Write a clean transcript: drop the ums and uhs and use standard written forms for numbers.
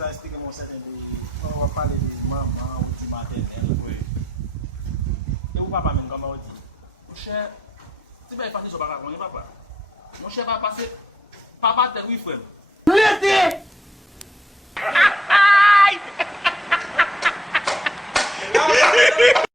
la expliquer mon certain on va parler de maman ou de maternelle. Oui. Et vous papa même comment on dit? Mon cher, c'est bien parti sur papa, mon papa. Mon cher papa c'est papa de oui frère. L'été!